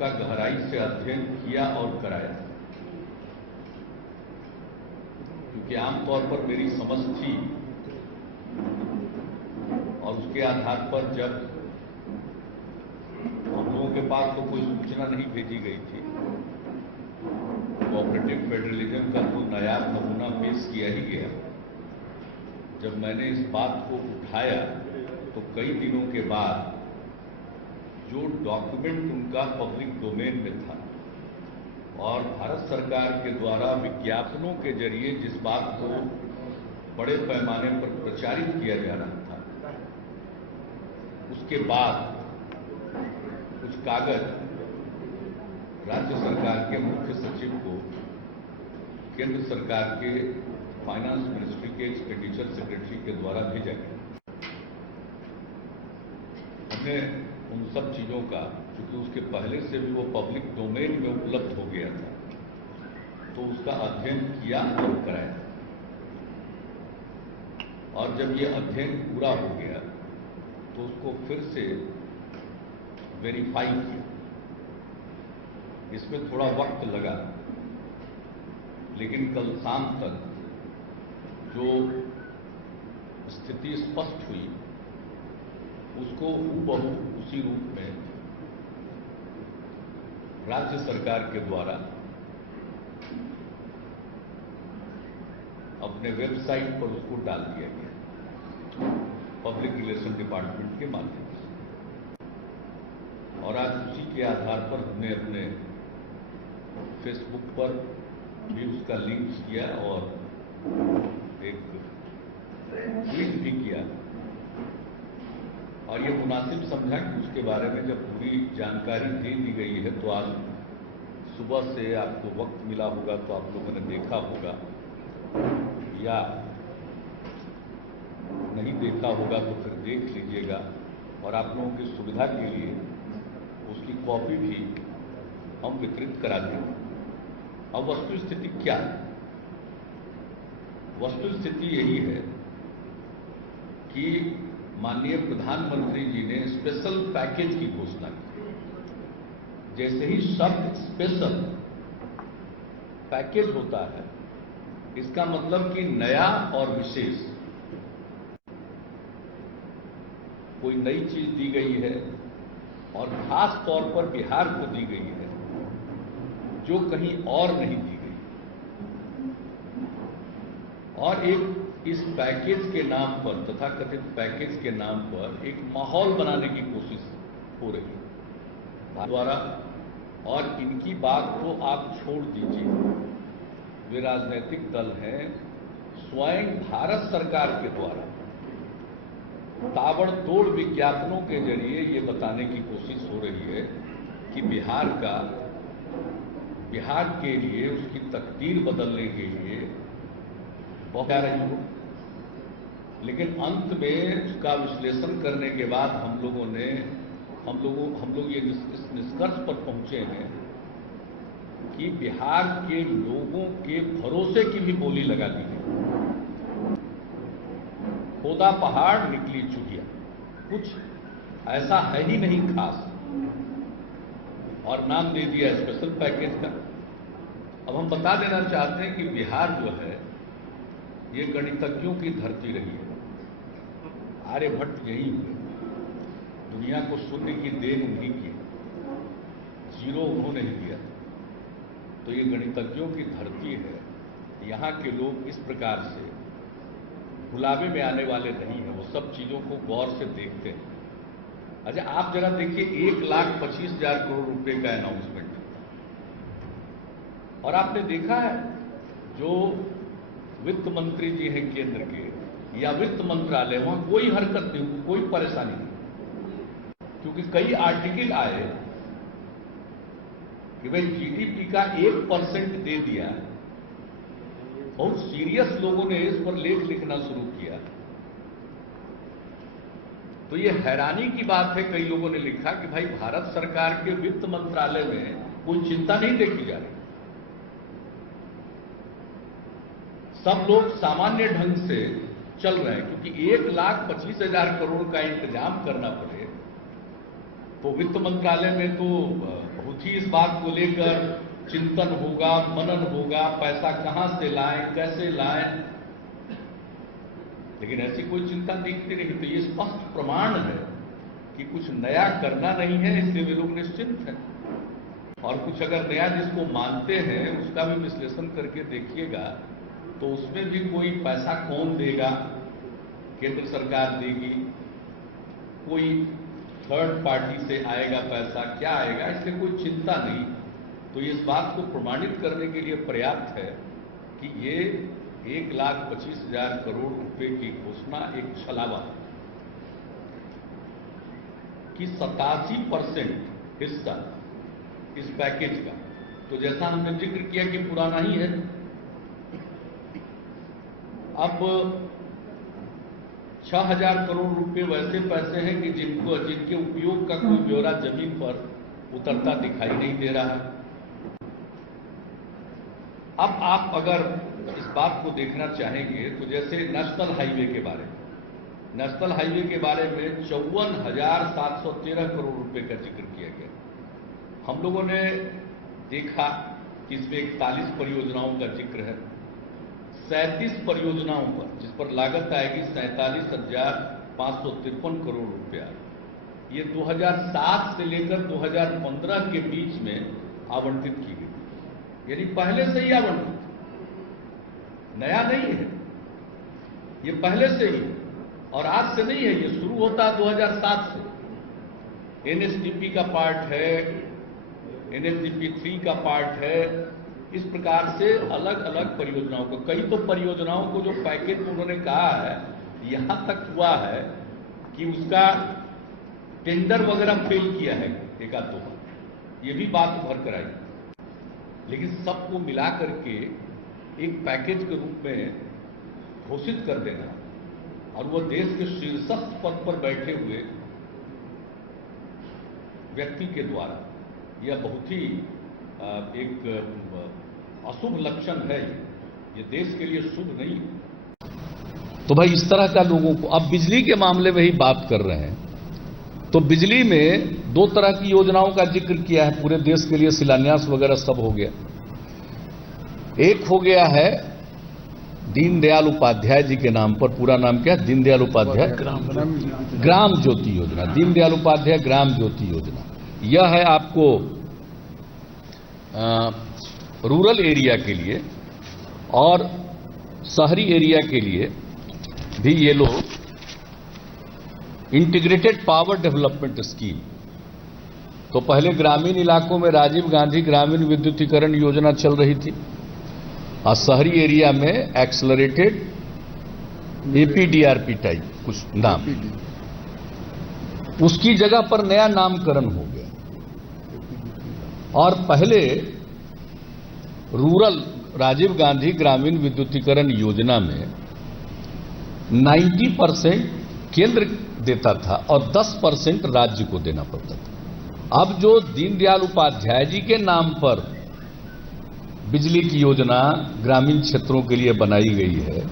उसका गहराई से अध्ययन किया और कराया, क्योंकि आमतौर पर मेरी समझ थी और उसके आधार पर जब हम लोगों के पास तो कोई सूचना नहीं भेजी गई थी, कोऑपरेटिव फेडरलिज्म का तो नया नमूना पेश किया ही गया। जब मैंने इस बात को उठाया तो कई दिनों के बाद जो डॉक्यूमेंट उनका पब्लिक डोमेन में था और भारत सरकार के द्वारा विज्ञापनों के जरिए जिस बात को बड़े पैमाने पर प्रचारित किया जा रहा था, उसके बाद कुछ कागज राज्य सरकार के मुख्य सचिव को केंद्र सरकार के फाइनेंस मिनिस्ट्री के एक्सपेंडिचर सेक्रेटरी के द्वारा भेजा गया। हमने उन सब चीजों का, क्योंकि उसके पहले से भी वो पब्लिक डोमेन में उपलब्ध हो गया था, तो उसका अध्ययन किया और कराया। और जब ये अध्ययन पूरा हो गया तो उसको फिर से वेरीफाई किया। इसमें थोड़ा वक्त लगा, लेकिन कल शाम तक जो स्थिति स्पष्ट हुई उसको हूबहू उसी रूप में राज्य सरकार के द्वारा अपने वेबसाइट पर उसको डाल दिया गया, पब्लिक रिलेशन डिपार्टमेंट के माध्यम से। और आज उसी के आधार पर हमने अपने फेसबुक पर भी उसका लिंक किया और एक ट्वीट भी किया, और ये मुनासिब समझा कि उसके बारे में जब पूरी जानकारी दे दी गई है तो आज सुबह से आपको वक्त मिला होगा तो आप लोगों ने देखा होगा, या नहीं देखा होगा तो फिर देख लीजिएगा। और आप लोगों की सुविधा के लिए उसकी कॉपी भी हम वितरित करा देंगे। अब वस्तु स्थिति क्या है? वस्तु स्थिति यही है कि माननीय प्रधानमंत्री जी ने स्पेशल पैकेज की घोषणा की। जैसे ही शब्द स्पेशल पैकेज होता है, इसका मतलब कि नया और विशेष कोई नई चीज दी गई है और खास तौर पर बिहार को दी गई है जो कहीं और नहीं दी गई। और एक इस पैकेज के नाम पर, तथाकथित पैकेज के नाम पर एक माहौल बनाने की कोशिश हो रही है द्वारा। और इनकी बात को आप छोड़ दीजिए, वे राजनीतिक दल हैं, स्वयं भारत सरकार के द्वारा ताबड़तोड़ विज्ञापनों के जरिए ये बताने की कोशिश हो रही है कि बिहार के लिए, उसकी तकदीर बदलने के लिए बहुत रही हो। लेकिन अंत में उसका विश्लेषण करने के बाद हम लोग ये इस निष्कर्ष पर पहुंचे हैं कि बिहार के लोगों के भरोसे की भी बोली लगा दी है। खोदा पहाड़ निकली चुहिया, कुछ ऐसा है ही नहीं खास, और नाम दे दिया स्पेशल पैकेज का। अब हम बता देना चाहते हैं कि बिहार जो है ये गणितज्ञों की धरती रही है। आर्यभट्ट यही हुए, दुनिया को शून्य की देन उन्हीं की, जीरो उन्होंने ही दिया। तो ये गणितज्ञों की धरती है। यहाँ के लोग इस प्रकार से भुलावे में आने वाले नहीं हैं, वो सब चीजों को गौर से देखते हैं। अच्छा, आप जरा देखिए, 1,25,000 करोड़ रुपए का अनाउंसमेंट, और आपने देखा है जो वित्त मंत्री जी हैं केंद्र के या वित्त मंत्रालय, वहां कोई हरकत नहीं, कोई परेशानी नहीं, क्योंकि कई आर्टिकल आए कि भाई जीडीपी का 1% दे दिया। बहुत सीरियस लोगों ने इस पर लेख लिखना शुरू किया। तो ये हैरानी की बात है, कई लोगों ने लिखा कि भाई भारत सरकार के वित्त मंत्रालय में कोई चिंता नहीं देखी जा रही, सब लोग सामान्य ढंग से चल रहे हैं। क्योंकि 1,25,000 करोड़ का इंतजाम करना पड़े तो वित्त मंत्रालय में तो बहुत ही इस बात को लेकर चिंतन होगा, मनन होगा, पैसा कहां से लाएं, कैसे लाएं, लेकिन ऐसी कोई चिंता दिखती नहीं। तो ये स्पष्ट प्रमाण है कि कुछ नया करना नहीं है, इसलिए वे लोग निश्चिंत हैं। और कुछ अगर नया जिसको मानते हैं उसका भी विश्लेषण करके देखिएगा तो उसमें भी कोई पैसा कौन देगा, केंद्र सरकार देगी, कोई थर्ड पार्टी से आएगा पैसा, क्या आएगा, इसलिए कोई चिंता नहीं। तो इस बात को प्रमाणित करने के लिए पर्याप्त है कि ये 1,25,000 करोड़ रुपए की घोषणा एक छलावा कि 87% हिस्सा इस पैकेज का, तो जैसा हमने जिक्र किया कि पुराना ही है। अब 6,000 करोड़ रुपए वैसे पैसे हैं कि जिनके उपयोग का कोई ब्यौरा जमीन पर उतरता दिखाई नहीं दे रहा है। अब आप अगर इस बात को देखना चाहेंगे तो जैसे नेशनल हाईवे के बारे में, नेशनल हाईवे के बारे में 54,713 करोड़ रुपए का जिक्र किया गया। हम लोगों ने देखा कि इसमें 41 परियोजनाओं का जिक्र है, 37 परियोजनाओं पर जिस पर लागत आएगी 47,553 करोड़ रुपया। ये 2007 से लेकर 2015 के बीच में आवंटित की गई, यानी पहले से ही आवंटित, नया नहीं है, ये पहले से ही, और आज से नहीं है, ये शुरू होता है 2007 से। एनएचडीपी का पार्ट है, एनएचडीपी 3 का पार्ट है, इस प्रकार से अलग अलग परियोजनाओं को, कई तो परियोजनाओं को जो पैकेज में उन्होंने कहा है, यहां तक हुआ है कि उसका टेंडर वगैरह फेल किया है एक आध दो, ये भी बात उभर कर आई। लेकिन सबको मिला करके एक पैकेज के रूप में घोषित कर देना, और वो देश के शीर्षस्थ पद पर बैठे हुए व्यक्ति के द्वारा, यह बहुत ही एक अशुभ लक्षण है, ये देश के लिए शुभ नहीं है। तो भाई इस तरह का लोगों को, अब बिजली के मामले में ही बात कर रहे हैं, तो बिजली में 2 तरह की योजनाओं का जिक्र किया है, पूरे देश के लिए शिलान्यास वगैरह सब हो गया। एक हो गया है दीनदयाल उपाध्याय जी के नाम पर, पूरा नाम क्या है, दीनदयाल उपाध्याय ग्राम ज्योति योजना, दीनदयाल उपाध्याय ग्राम ज्योति योजना। यह है आपको रूरल एरिया के लिए और शहरी एरिया के लिए भी ये लोग इंटीग्रेटेड पावर डेवलपमेंट स्कीम। तो पहले ग्रामीण इलाकों में राजीव गांधी ग्रामीण विद्युतीकरण योजना चल रही थी, और शहरी एरिया में एक्सलरेटेड एपीडीआरपी टाइप कुछ नाम, उसकी जगह पर नया नामकरण हो गया। और पहले रूरल राजीव गांधी ग्रामीण विद्युतीकरण योजना में 90% केंद्र देता था और 10% राज्य को देना पड़ता था। अब जो दीनदयाल उपाध्याय जी के नाम पर बिजली की योजना ग्रामीण क्षेत्रों के लिए बनाई गई है,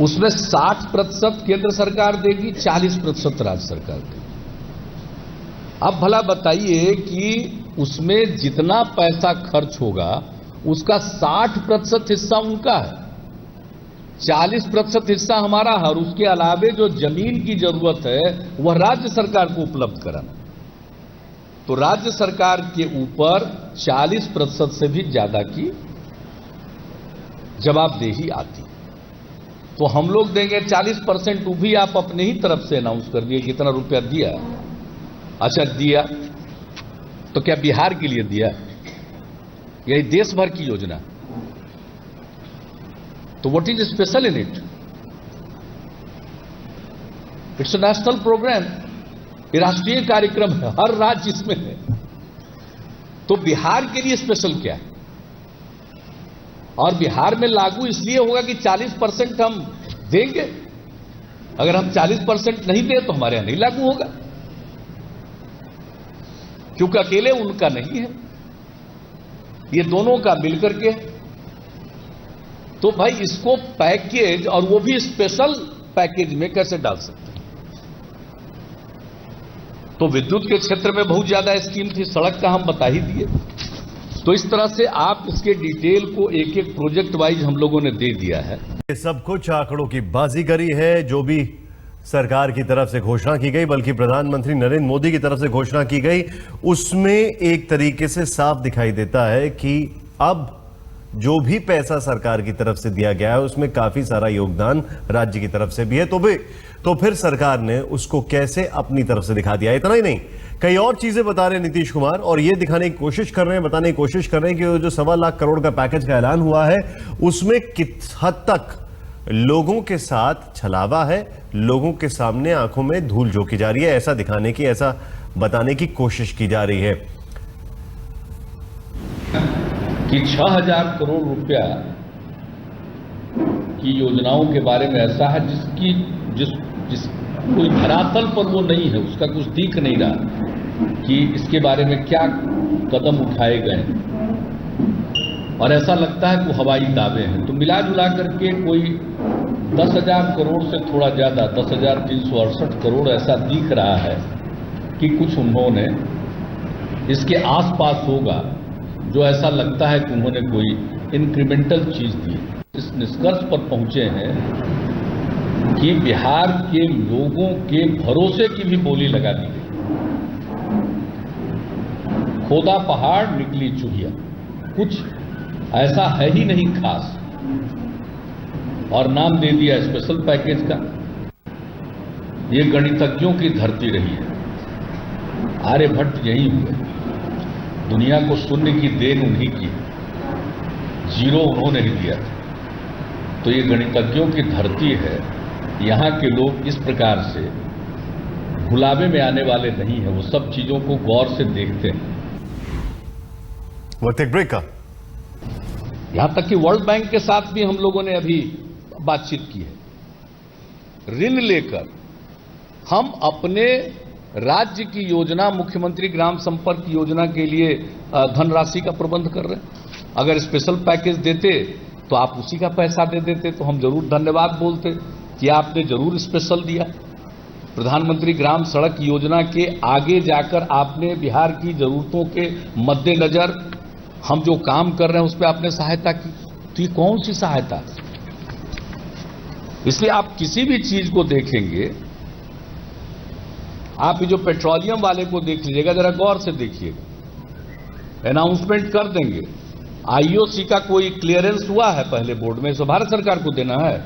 उसमें 60% केंद्र सरकार देगी, 40% राज्य सरकार देगी। अब भला बताइए कि उसमें जितना पैसा खर्च होगा उसका 60% हिस्सा उनका है, 40% हिस्सा हमारा है, और उसके अलावे जो जमीन की जरूरत है वह राज्य सरकार को उपलब्ध कराना। तो राज्य सरकार के ऊपर 40% से भी ज्यादा की जवाबदेही आती। तो हम लोग देंगे 40%, वो भी आप अपने ही तरफ से अनाउंस कर दिए कितना रुपया दिया। अच्छा दिया तो क्या बिहार के लिए दिया? यही देश भर की योजना। तो what is special in it? It's a national programme, ये राष्ट्रीय कार्यक्रम है, हर राज्य इसमें है। तो बिहार के लिए स्पेशल क्या है? और बिहार में लागू इसलिए होगा कि 40% हम देंगे, अगर हम 40% नहीं दें तो हमारे यहां नहीं लागू होगा, क्योंकि अकेले उनका नहीं है, ये दोनों का मिलकर के। तो भाई इसको पैकेज, और वो भी स्पेशल पैकेज में कैसे डाल सकते हैं? तो विद्युत के क्षेत्र में बहुत ज्यादा स्कीम थी, सड़क का हम बता ही दिए। तो इस तरह से आप इसके डिटेल को एक एक प्रोजेक्ट वाइज हम लोगों ने दे दिया है। ये सब कुछ आंकड़ों की बाजीगरी है, जो भी सरकार की तरफ से घोषणा की गई, बल्कि प्रधानमंत्री नरेंद्र मोदी की तरफ से घोषणा की गई, उसमें एक तरीके से साफ दिखाई देता है कि अब जो भी पैसा सरकार की तरफ से दिया गया है उसमें काफी सारा योगदान राज्य की तरफ से भी है। तो फिर सरकार ने उसको कैसे अपनी तरफ से दिखा दिया। इतना ही नहीं, कई और चीजें बता रहे नीतीश कुमार, और ये दिखाने की कोशिश कर रहे हैं, बताने की कोशिश कर रहे हैं कि जो 1.25 लाख करोड़ का पैकेज का ऐलान हुआ है उसमें किस हद तक लोगों के साथ छलावा है, लोगों के सामने आंखों में धूल झोंकी जा रही है, ऐसा दिखाने की, ऐसा बताने की कोशिश की जा रही है कि 6,000 करोड़ रुपया की योजनाओं के बारे में ऐसा है जिस कोई धरातल पर वो नहीं है, उसका कुछ दिख नहीं रहा कि इसके बारे में क्या कदम उठाए गए, और ऐसा लगता है कि हवाई दावे हैं। तो मिला जुला करके कोई 10,000 करोड़ से थोड़ा ज्यादा, 10,368 करोड़ ऐसा दिख रहा है कि कुछ उन्होंने इसके आसपास होगा, जो ऐसा लगता है कि उन्होंने कोई इंक्रीमेंटल चीज दी। इस निष्कर्ष पर पहुंचे हैं कि बिहार के लोगों के भरोसे की भी बोली लगा दी गई। खोदा पहाड़ निकली चुहिया, कुछ ऐसा है ही नहीं खास, और नाम दे दिया स्पेशल पैकेज का। ये गणितज्ञों की धरती रही है, आर्यभट्ट यही हुए, दुनिया को शून्य की देन उन्हीं की, जीरो उन्होंने ही दिया था। तो ये गणितज्ञों की धरती है, यहाँ के लोग इस प्रकार से भुलावे में आने वाले नहीं है, वो सब चीजों को गौर से देखते हैं। वक्त एक ब्रेक का। यहां तक कि वर्ल्ड बैंक के साथ भी हम लोगों ने अभी बातचीत की है। ऋण लेकर हम अपने राज्य की योजना, मुख्यमंत्री ग्राम संपर्क योजना के लिए धनराशि का प्रबंध कर रहे हैं। अगर स्पेशल पैकेज देते तो आप उसी का पैसा दे देते, तो हम जरूर धन्यवाद बोलते कि आपने जरूर स्पेशल दिया। प्रधानमंत्री ग्राम सड़क योजना के आगे जाकर आपने बिहार की जरूरतों के मद्देनजर हम जो काम कर रहे हैं उस पर आपने सहायता की। तो ये कौन सी सहायता? इसलिए आप किसी भी चीज को देखेंगे, आप जो पेट्रोलियम वाले को देख लीजिएगा, जरा गौर से देखिएगा, अनाउंसमेंट कर देंगे। आईओसी का कोई क्लियरेंस हुआ है पहले बोर्ड में, इसे भारत सरकार को देना है।